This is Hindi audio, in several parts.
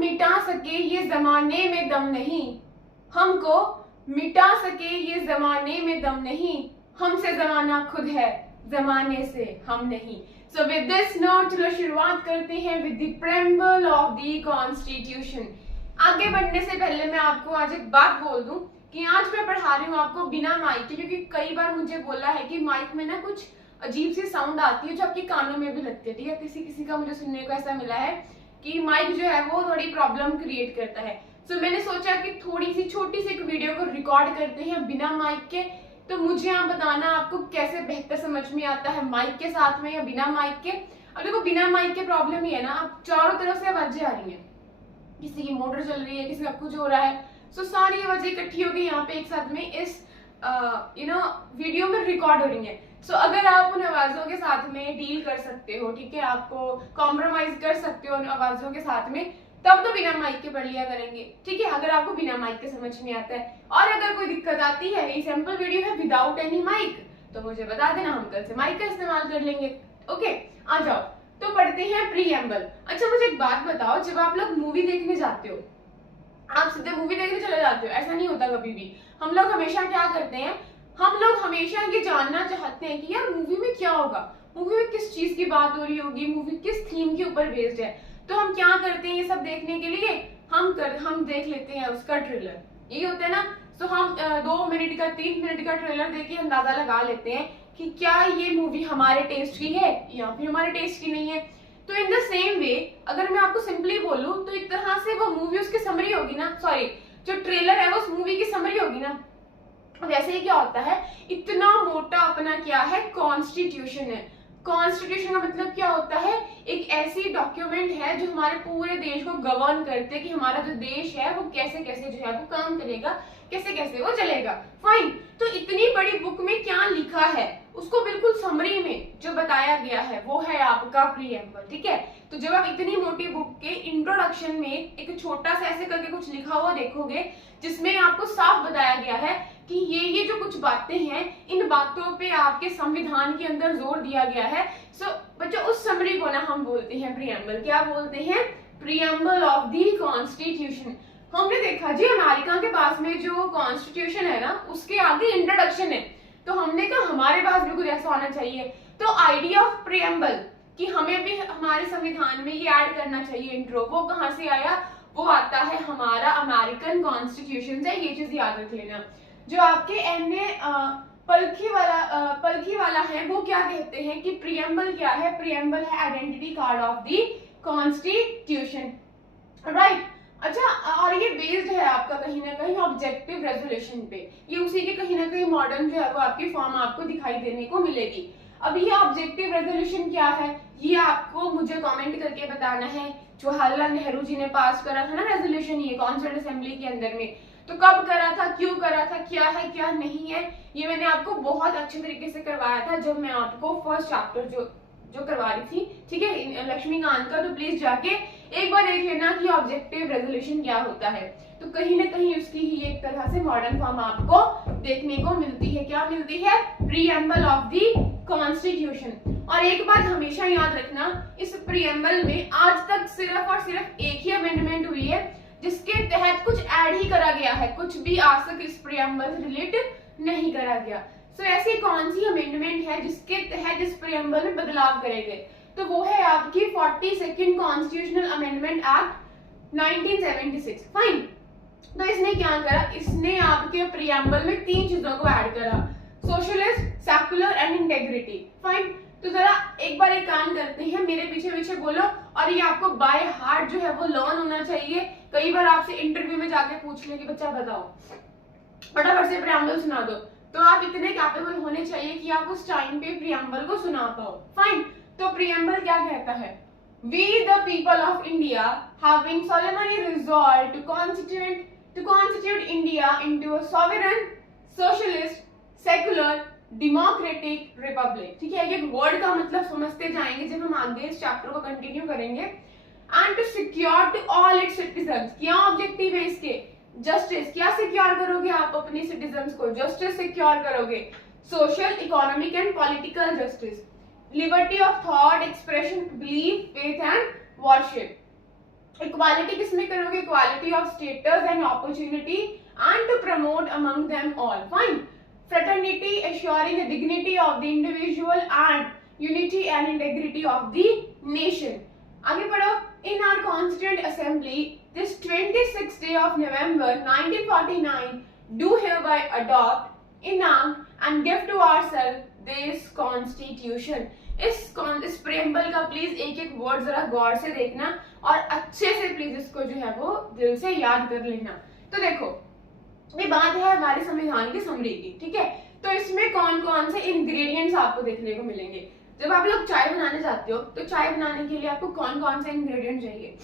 मिटा सके ये जमाने में दम नहीं, हमको मिटा सके ये जमाने में दम नहीं, हमसे जमाना खुद है, जमाने से हम नहीं। सो विद दिस नोट चलो शुरुआत करते हैं with the preamble of the constitution. आगे बढ़ने से पहले मैं आपको आज एक बात बोल दूं कि आज मैं पढ़ा रही हूँ आपको बिना माइक के, क्योंकि कई बार मुझे बोला है कि माइक में ना कुछ अजीब सी साउंड आती है जो आपके कानों में भी लगती है। ठीक है, किसी किसी का मुझे सुनने को ऐसा मिला है कि माइक जो है वो थोड़ी प्रॉब्लम क्रिएट करता है। सो मैंने सोचा कि थोड़ी सी छोटी सी एक वीडियो को रिकॉर्ड करते हैं बिना माइक के। तो मुझे यहाँ बताना आपको कैसे बेहतर समझ में आता है, माइक के साथ में या बिना माइक के। अब देखो बिना माइक के प्रॉब्लम ही है ना, अब चारों तरफ से आवाजें आ रही है, किसी की मोटर चल रही है, किसी का कुछ हो रहा है। सो सारी आवाजें इकट्ठी होकर यहाँ पे एक साथ में इस वीडियो में रिकॉर्ड हो रही है। सो अगर आप उन आवाजों के साथ में डील कर सकते हो, ठीक है, आपको कॉम्प्रोमाइज कर सकते हो उन आवाजों के साथ में, तब तो बिना माइक के पढ़ लिया करेंगे। ठीक है, अगर आपको बिना माइक के समझ में आता है। और अगर कोई दिक्कत आती है, ये सैंपल वीडियो है विदाउट एनी माइक, तो मुझे बता देना, हम कल से माइक का इस्तेमाल कर लेंगे। ओके, आ जाओ तो पढ़ते हैं प्रीएम्बल। अच्छा मुझे एक बात बताओ, जब आप लोग मूवी देखने जाते हो, आप सीधे मूवी देखने चले जाते हो? ऐसा नहीं होता कभी भी। हम लोग हमेशा क्या करते हैं, हम लोग हमेशा ये जानना चाहते हैं कि यार मूवी में क्या होगा, मूवी में किस चीज की बात हो रही होगी, मूवी किस थीम के ऊपर बेस्ड है। तो हम क्या करते हैं ये सब देखने के लिए, हम देख लेते हैं उसका ट्रेलर। यही होता है ना। तो हम 2 मिनट का 3 मिनट का ट्रेलर देख के अंदाजा लगा लेते हैं कि क्या ये मूवी हमारे टेस्ट की है या फिर हमारे टेस्ट की नहीं है। तो इन द सेम वे अगर मैं आपको सिंपली बोलूं तो एक तरह से वो मूवी उसकी समरी होगी ना, सॉरी जो ट्रेलर है वो उस मूवी की समरी होगी ना। वैसे ही क्या होता है, इतना मोटा अपना क्या है, कॉन्स्टिट्यूशन है। कॉन्स्टिट्यूशन का मतलब क्या होता है, एक ऐसी डॉक्यूमेंट है जो हमारे पूरे देश को गवर्न करते हैं कि हमारा जो देश है वो कैसे कैसे जो है वो काम करेगा, कैसे कैसे वो चलेगा। फाइन, तो इतनी बड़ी बुक में क्या लिखा है उसको बिल्कुल समरी में जो बताया गया है वो है आपका प्रीएम्बल। ठीक है, तो जब आप इतनी मोटी बुक के इंट्रोडक्शन में एक छोटा सा ऐसे करके कुछ लिखा हुआ देखोगे जिसमें आपको साफ बताया गया है कि ये जो कुछ बातें हैं, इन बातों पे आपके संविधान के अंदर जोर दिया गया है। सो बच्चों उस समरी को ना हम बोलते हैं प्रीएम्बल। क्या बोलते हैं? Preamble of the constitution. हमने देखा जी अमेरिका के पास में जो कॉन्स्टिट्यूशन है ना उसके आगे इंट्रोडक्शन है, तो हमने कहा हमारे पास भी कुछ ऐसा होना चाहिए। तो आइडिया ऑफ प्रीएम्बल कि हमें भी हमारे संविधान में ये ऐड करना चाहिए इंट्रो, वो कहाँ से आया? वो आता है हमारा अमेरिकन कॉन्स्टिट्यूशन से। ये चीज याद रख लेना। जो आपके एमए पलखी वाला है वो क्या कहते हैं कि प्रीएम्बल क्या है? प्रीएम्बल है identity card of the constitution, right. अच्छा, और ये बेस्ड है आपका कहीं ना कहीं ऑब्जेक्टिव रेजोल्यूशन पे। ये उसी के कहीं ना कहीं मॉडर्न जो है वो आपकी फॉर्म आपको दिखाई देने को मिलेगी। अब ये ऑब्जेक्टिव रेजोल्यूशन क्या है ये आपको मुझे कमेंट करके बताना है। जवाहरलाल नेहरू जी ने पास करा था ना रेजोल्यूशन, ये कॉन्स्टिट्यूएंट असेंबली के अंदर में, तो कब करा था, क्यों करा था, क्या है क्या नहीं है, ये मैंने आपको बहुत अच्छे तरीके से करवाया था जब मैं आपको फर्स्ट चैप्टर जो करवा रही थी, ठीक है, लक्ष्मीकांत का। तो प्लीज जाके एक बार देख लेना कि ऑब्जेक्टिव रेजोल्यूशन क्या होता है। तो कहीं ना कहीं उसकी ही एक तरह से मॉडर्न फॉर्म आपको देखने को मिलती है। क्या मिलती है? Preamble of the constitution. और एक बात हमेशा याद रखना, इस प्रीएम्बल में आज तक सिर्फ और सिर्फ एक ही अमेंडमेंट हुई है जिसके तहत कुछ ऐड ही करा गया है, कुछ भी आज तक इस प्रीएम्बल से रिलेट नहीं करा गया। सो ऐसी कौन सी अमेंडमेंट है जिसके तहत इस प्रीएम्बल में बदलाव करे गए? तो वो है आपकी 42nd constitutional amendment act 1976। Fine, तो इसने क्या करा, इसने आपके प्रीएम्बल में 3 चीजों को ऐड करा, socialist, secular and integrity. Fine, तो जरा एक बार एक काम करते हैं, मेरे पीछे पीछे बोलो, और ये आपको बाय हार्ट जो है वो लर्न होना चाहिए। कई बार आपसे इंटरव्यू में जाके पूछ ले कि बच्चा बताओ फटाफट से प्रीएम्बल सुना दो, तो आप इतने कैपेबल होने चाहिए कि आप उस टाइम पे प्रीएम्बल को सुना पाओ। फाइन, तो प्रीएम्बल क्या कहता है? We the people of India having solemnly resolved to constitute India into a sovereign, socialist, secular, democratic republic। ठीक है, ये वर्ड का मतलब समझते जाएंगे जब हम आगे इस चैप्टर को कंटिन्यू करेंगे। And to secure to all its citizens, क्या ऑब्जेक्टिव है इसके? जस्टिस। क्या सिक्योर करोगे आप अपने सिटीजन्स को? जस्टिस सिक्योर करोगे। Social, economic and political justice, liberty of thought, expression, belief, faith and worship. Equality किसमें करोगे? Equality of status and opportunity and to promote among them all, fine. Fraternity assuring the dignity of the individual and unity and integrity of the nation. आगे पढ़ो। In our constituent assembly this 26th day of November 1949 do hereby adopt enact and give to ourselves this constitution। इस प्रेम्बल का प्लीज एक एक वर्ड जरा गौर से देखना और अच्छे से प्लीज इसको जो है वो दिल से याद कर लेना। तो देखो ये बात है हमारे संविधान की समरी की, ठीक है। तो इसमें कौन कौन से इंग्रेडिएंट्स आपको देखने को मिलेंगे। जब आप लोग चाय बनाने जाते हो तो चाय बनाने के लिए आपको कौन कौन से इंग्रेडिएंट चाहिए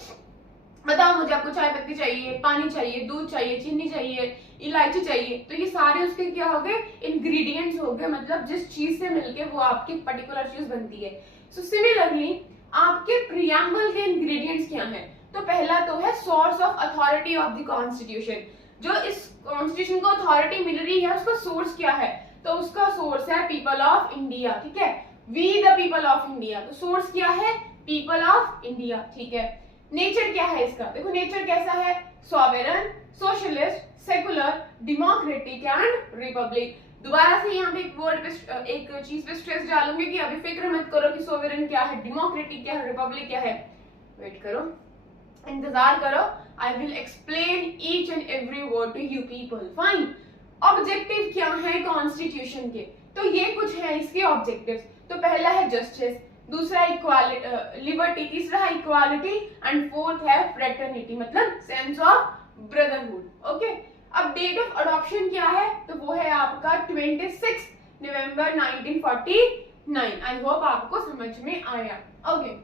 बताओ मुझे। आपको चाय पत्ती चाहिए, पानी चाहिए, दूध चाहिए, चीनी चाहिए, इलायची चाहिए। तो ये सारे उसके क्या हो गए? इंग्रेडिएंट्स हो गए, मतलब जिस चीज से मिलके वो आपकी पर्टिकुलर चीज बनती है। सो सिमिलरली आपके प्रियम्बल के इंग्रेडिएंट्स क्या हैं? तो पहला तो है source of authority of the constitution. जो इस कॉन्स्टिट्यूशन को अथॉरिटी मिल रही है उसका सोर्स क्या है? तो उसका सोर्स है पीपल ऑफ इंडिया, ठीक है। We the people of India. तो सोर्स क्या है? पीपल ऑफ इंडिया, ठीक है। नेचर क्या है इसका? देखो नेचर कैसा है? Sovereign, socialist, secular, democratic and Republic. दोबारा से यहाँ पे एक वर्ड पे एक चीज पे स्ट्रेस डालूंगी कि अभी फिक्र मत करो कि सोवरेन क्या है, डेमोक्रेटिक क्या है, रिपब्लिक क्या है। वेट करो, इंतजार करो, I will explain each and every word to you people, fine. Objective क्या है कॉन्स्टिट्यूशन के? तो ये कुछ है इसके ऑब्जेक्टिव्स। तो पहला है जस्टिस, दूसरा इक्वालिटी लिबर्टी, तीसरा है इक्वालिटी एंड फोर्थ है फ्रेटर्निटी, मतलब सेंस ऑफ ब्रदरहुड। ओके, अब डेट ऑफ अडॉप्शन क्या है? तो वो है आपका 26 नवंबर 1949। आई होप आपको समझ में आया। ओके,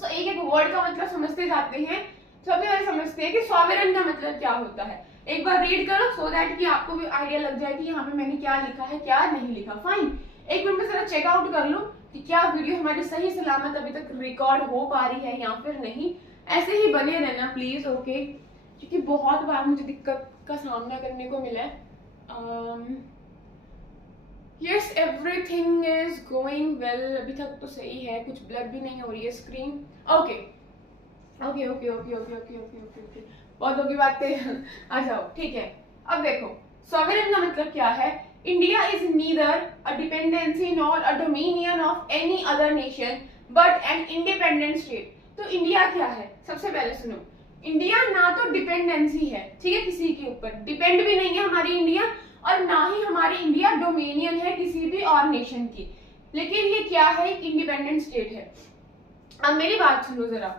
सो एक एक वर्ड का मतलब समझते जाते हैं। सबसे पहले समझते हैं कि सॉवरेन का मतलब क्या होता है। एक बार रीड करो सो दैट कि आपको भी आइडिया लग जाए कि यहाँ पे मैंने क्या लिखा है क्या नहीं लिखा, फाइन। एक मिनट में जरा चेकआउट कर लो कि क्या वीडियो हमारी सही सलामत अभी तक रिकॉर्ड हो पा रही है या फिर नहीं। ऐसे ही बने रहना प्लीज, ओके, क्योंकि बहुत बार मुझे दिक्कत का सामना करने को मिला है। Yes, everything is going well, अभी तक तो सही है, कुछ ब्लर भी नहीं हो रही है screen. Okay okay okay okay okay okay okay okay okay, बहुत होगी बातें। आ जाओ, ठीक है। अब देखो सॉवरेन का मतलब क्या है। India is neither a dependency nor a dominion of any other nation but an independent state। तो इंडिया क्या है? सबसे पहले सुनो, इंडिया ना तो डिपेंडेंसी है, ठीक है, किसी के ऊपर डिपेंड भी नहीं है हमारी इंडिया, और ना ही हमारी इंडिया डोमिनियन है किसी भी और नेशन की, लेकिन ये क्या है? एक इंडिपेंडेंट स्टेट है। अब मेरी बात सुनो जरा।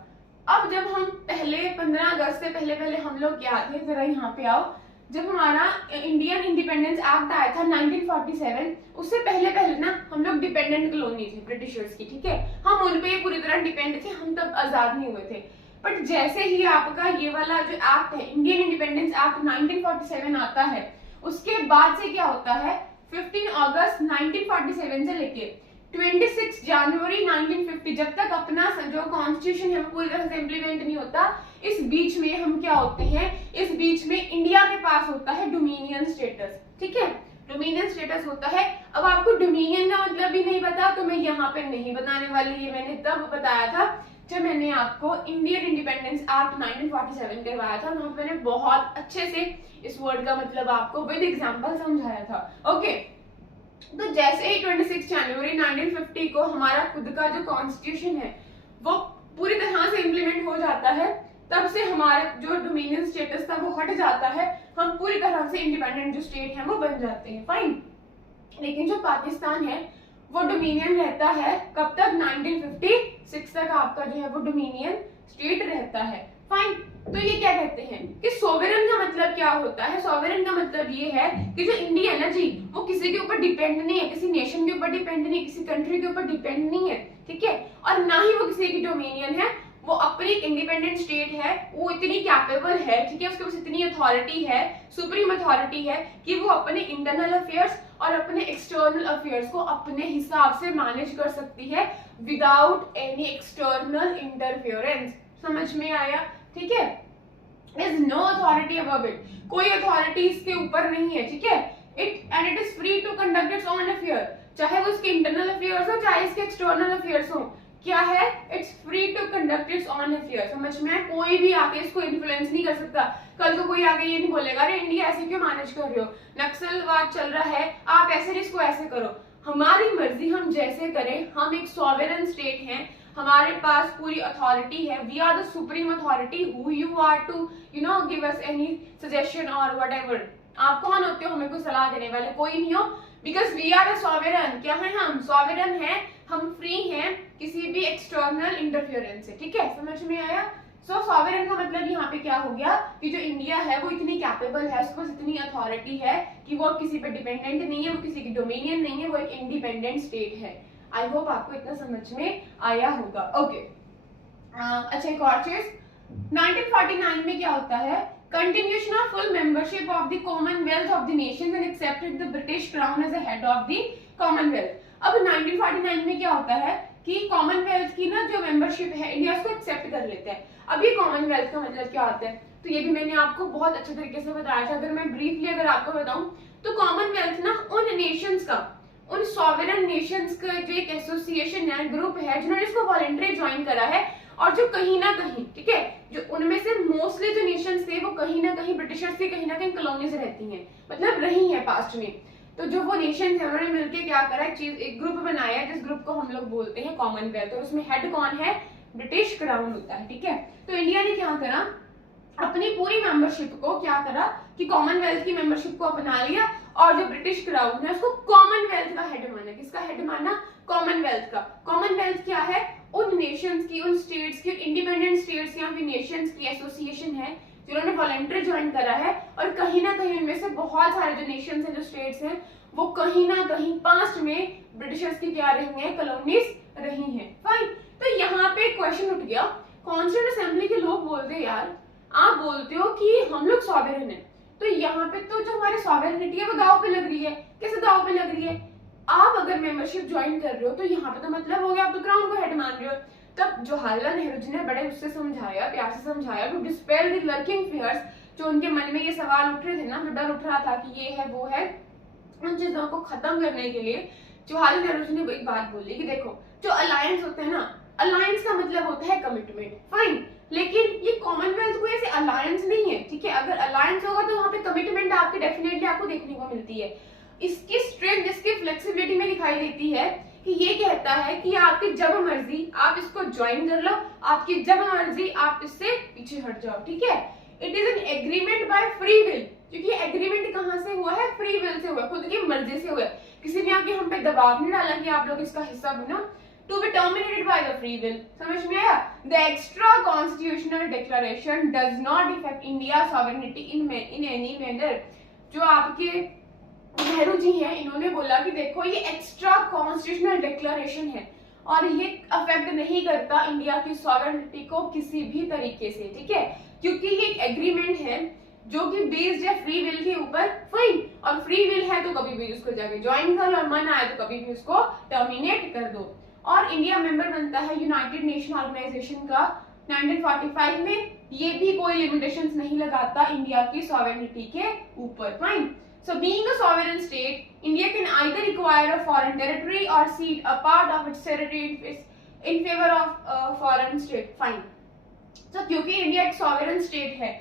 अब जब हम पहले 15 अगस्त से पहले हम लोग क्या थे, जरा यहाँ पे आओ। जब हमारा इंडियन इंडिपेंडेंस एक्ट आया था 1947, उससे पहले ना हम लोग डिपेंडेंट कॉलोनी थे ब्रिटिशर्स की, ठीक है। हम उन पे पूरी तरह डिपेंड थे, हम तब आजाद नहीं हुए थे। बट जैसे ही आपका ये वाला जो एक्ट है इंडियन इंडिपेंडेंस एक्ट 1947 आता है, उसके बाद से क्या होता है? 15 अगस्त 1947 से लेके 26 जनवरी 1950, जब तक अपना जो कॉन्स्टिट्यूशन है वो पूरी तरह से इम्प्लीमेंट नहीं होता, इस बीच में हम क्या होते हैं? इस बीच में इंडिया के पास होता है डोमिनियन स्टेटस, ठीक है, डोमिनियन स्टेटस होता है। अब आपको डोमिनियन का मतलब भी नहीं पता तो मैं यहाँ पे नहीं बताने वाली, ये मैंने तब बताया था जब मैंने आपको इंडियन इंडिपेंडेंस एक्ट 1947 करवाया था, वहां पे मैंने बहुत अच्छे से इस वर्ड का मतलब आपको विद एग्जाम्पल समझाया था। ओके, तो जैसे ही 26 जनवरी 1950 को हमारा खुद का जो कॉन्स्टिट्यूशन है वो पूरी तरह से इम्प्लीमेंट हो जाता है, तब से हमारा जो डोमिनियन स्टेटस था वो हट जाता है, हम पूरी तरह से इंडिपेंडेंट जो स्टेट है वो बन जाते हैं, फाइन। लेकिन जो पाकिस्तान है वो डोमिनियन रहता है कब तक? 1956 तक आपका जो है वो डोमिनियन स्टेट रहता है, फाइन। तो ये क्या कहते हैं कि सोवरेन का मतलब क्या होता है? सोवरेन का मतलब ये है कि जो इंडिया है ना जी, वो किसी के ऊपर डिपेंड नहीं है, किसी नेशन के ऊपर डिपेंड नहीं है, किसी कंट्री के ऊपर डिपेंड नहीं है, ठीक है, और ना ही वो किसी की डोमिनियन है। वो अपनी इंडिपेंडेंट स्टेट है, वो इतनी कैपेबल है, ठीक है, उसके पास इतनी अथॉरिटी है, सुप्रीम अथॉरिटी है कि वो अपने इंटरनल अफेयर्स और अपने एक्सटर्नल अफेयर्स को अपने हिसाब से मैनेज कर सकती है विदाउट एनी एक्सटर्नल इंटरफेरेंस। समझ में आया? ठीक है, is no authority above it, कोई अथॉरिटी इसके ऊपर नहीं है, ठीक है। It is free to conduct its own affair, चाहे वो इसके इंटरनल अफेयर्स हो चाहे इसके एक्सटर्नल अफेयर्स हो, क्या है, it's free to conduct its own affair. समझ में, कोई भी आके इसको इन्फ्लुएंस नहीं कर सकता। कल को कोई आके ये नहीं बोलेगा अरे इंडिया ऐसे क्यों मैनेज कर रहे हो, नक्सलवाद चल रहा है, आप ऐसे नहीं इसको ऐसे करो। हमारी मर्जी हम जैसे करें, हम एक सॉवरेन स्टेट हैं, हमारे पास पूरी अथॉरिटी है, we are the supreme authority, who you are to give us any suggestion और व्हाटएवर। आप कौन होते हो हमें कोई सलाह देने वाले, कोई नहीं हो, because we are a sovereign. क्या है, हम सॉवरेन है, हम फ्री हैं किसी भी एक्सटर्नल इंटरफियरेंस से। ठीक है, समझ में आया। सो सॉवरेन का मतलब यहाँ पे क्या हो गया कि जो इंडिया है वो इतनी कैपेबल है, उसके पास इतनी अथॉरिटी है कि वो किसी पे डिपेंडेंट नहीं है, वो किसी की डोमिनियन नहीं है, वो एक इंडिपेंडेंट स्टेट है। आई होप आपको इतना समझ में आया होगा। ओके, अच्छा एक और चीज, 1949 में क्या होता है, continuation of full membership of the Commonwealth of the nations and accepted the British Crown as the head of the Commonwealth। अब 1949 में क्या होता है कि कॉमनवेल्थ की ना जो मेंबरशिप है इंडिया उसको एक्सेप्ट कर लेता है। अब ये कॉमनवेल्थ का मतलब क्या होता है, तो ये भी मैंने आपको बहुत अच्छे तरीके से बताया था। अगर मैं ब्रीफली अगर आपको बताऊं तो कॉमनवेल्थ ना उन नेशंस का, उन सॉवरेन नेशंस का जो एक एसोसिएशन है, ग्रुप है, जिन्होंने इसको वॉलंटरी ज्वाइन करा है और जो कहीं ना कहीं, ठीक है, जो उनमें से मोस्टली जो नेशंस थे वो कहीं ना कहीं ब्रिटिशर्स की कहीं ना कहीं कॉलोनीज रहती हैं, मतलब रही हैं पास्ट में। तो जो वो नेशन है उन्होंने मिलकर क्या करा, एक ग्रुप बनाया जिस ग्रुप को हम लोग बोलते हैं कॉमनवेल्थ, और उसमें हेड कौन है, ब्रिटिश क्राउन होता है। ठीक है, तो इंडिया ने क्या करा, अपनी पूरी मेंबरशिप को क्या करा कि कॉमनवेल्थ की मेंबरशिप को अपना लिया और जो ब्रिटिश क्राउन है उसको कॉमनवेल्थ का हेड माना। किसका हेड माना, कॉमनवेल्थ का। कॉमनवेल्थ क्या है, उन नेशंस की, उन स्टेट्स की, इंडिपेंडेंट स्टेट्स या फिर नेशंस की एसोसिएशन है जिन्होंने वॉलंटरी ज्वाइन करा है, और कहीं ना कहीं उनमें से बहुत सारे जो नेशंस हैं, जो स्टेट्स हैं, वो कहीं ना कहीं पास्ट में ब्रिटिशर्स की क्या रही हैं, कॉलोनीज रही हैं। फाइन, तो यहाँ पे क्वेश्चन उठ गया, कॉन्स्टिट्यूएंट असेंबली के लोग बोलते हैं यार आप बोलते हो कि हम लोग सॉवरेन है, तो यहाँ पे तो जो हमारी सॉवरेनिटी है वो दाव पे लग रही है। कैसे दाव पे लग रही है, आप अगर मेंबरशिप ज्वाइन कर रहे हो तो यहाँ पे तो मतलब हो गया आप तो क्राउन को हेड मान रहे हो। तब जवाहरलाल नेहरू जी ने बड़े उससे समझाया, प्यार से समझाया, to dispel the lurking fears, जो उनके मन में ये सवाल उठ रहे थे ना, जो डर उठ रहा था कि ये है वो है, उन चीजों को खत्म करने के लिए जवाहरलाल नेहरू जी ने एक बात बोली कि देखो जो अलायंस होते हैं ना, अलायंस का मतलब होता है कमिटमेंट। फाइन, लेकिन ये कॉमनवेल्थ कोई ऐसे अलायंस नहीं है। ठीक है, अगर अलायंस होगा तो वहां पे कमिटमेंट आपकी डेफिनेटली आपको देखने को मिलती है। इसकी स्ट्रेंथ, इसकी फ्लेक्सिबिलिटी में दिखाई देती है कि ये कहता है कि आपकी जब मर्जी आप इसको ज्वाइन कर लो, आपकी जब मर्जी आप इससे पीछे हट जाओ। ठीक है, it is an agreement by free will, क्योंकि एग्रीमेंट कहां से हुआ है, फ्री विल से हुआ, खुद की मर्जी से हुआ। किसी ने आके हम पे दबाव नहीं डाला कि आप लोग इसका हिस्सा बनो, to be terminated by the free will। समझ में आया। The extra constitutional declaration does not affect India's sovereignty in any manner। जो आपके नेहरू जी हैं इन्होंने बोला कि देखो ये एक्स्ट्रा कॉन्स्टिट्यूशनल डिक्लेरेशन है और ये अफेक्ट नहीं करता इंडिया की सॉवरेनिटी को किसी भी तरीके से। ठीक है, क्योंकि ये एक एग्रीमेंट है जो कि बेस्ड है फ्री विल के ऊपर। फाइन, और फ्री विल है तो कभी भी उसको जाके ज्वाइन कर लो, और मन आए तो कभी भी उसको टर्मिनेट कर दो। और इंडिया मेंबर बनता है यूनाइटेड नेशन ऑर्गेनाइजेशन का 1945 में। ये भी कोई लिमिटेशंस नहीं लगाता इंडिया की सॉवरेनिटी के ऊपर। Fine, so being a sovereign state, India can either require a foreign territory और cede a part of its territory in favour of foreign state. Fine, तो क्योंकि इंडिया एक सॉवरेन स्टेट है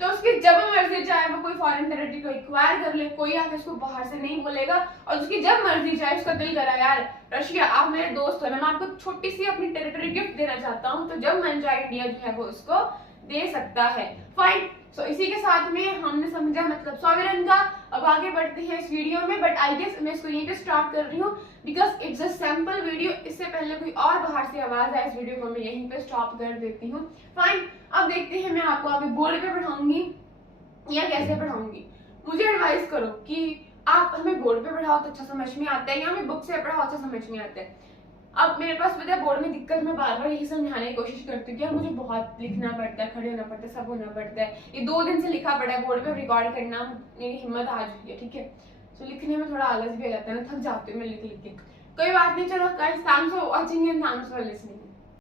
तो उसकी जब मर्जी चाहे वो कोई फॉरेन टेरिटरी को एक्वायर कर ले, कोई आके उसको बाहर से नहीं बोलेगा। और उसकी जब मर्जी चाहे, उसका दिल करा यार रशिया आप मेरे दोस्त हो, मैं आपको छोटी सी अपनी टेरिटरी गिफ्ट देना चाहता हूँ, तो जब मन चाहे इंडिया जो है वो उसको दे सकता है। फाइन, सो इसी के साथ में हमने समझा मतलब सॉवरेन का। अब आगे बढ़ते हैं इस वीडियो में, बट आई गेस मैं इसको यहीं पे स्टॉप कर रही हूँ because it's a sample video. इससे पहले कोई और बाहर से आवाज आए इस वीडियो को मैं यहीं पे स्टॉप कर देती हूँ। फाइन, अब देखते हैं मैं आपको आगे बोर्ड पे पढ़ाऊंगी या कैसे पढ़ाऊंगी। मुझे एडवाइस करो कि आप हमें बोर्ड पे पढ़ाओ तो अच्छा समझ में आता है या हमें बुक से पढ़ाओ अच्छा समझ में आता है। अब मेरे पास पता है बोर्ड में दिक्कत, मैं बार बार यही समझाने की कोशिश करती हूँ कि मुझे बहुत लिखना पड़ता है, खड़े होना पड़ता है, सब होना पड़ता है। ये 2 दिन से लिखा पड़ा है बोर्ड पे, रिकॉर्ड करना मेरी हिम्मत आज हुई है। ठीक है, तो लिखने में थोड़ा आलस भी आ जाता है ना, थक जाती हूँ मैं लिख लिख के। कोई बात नहीं, चलो guys, thanks for watching and thanks for listening.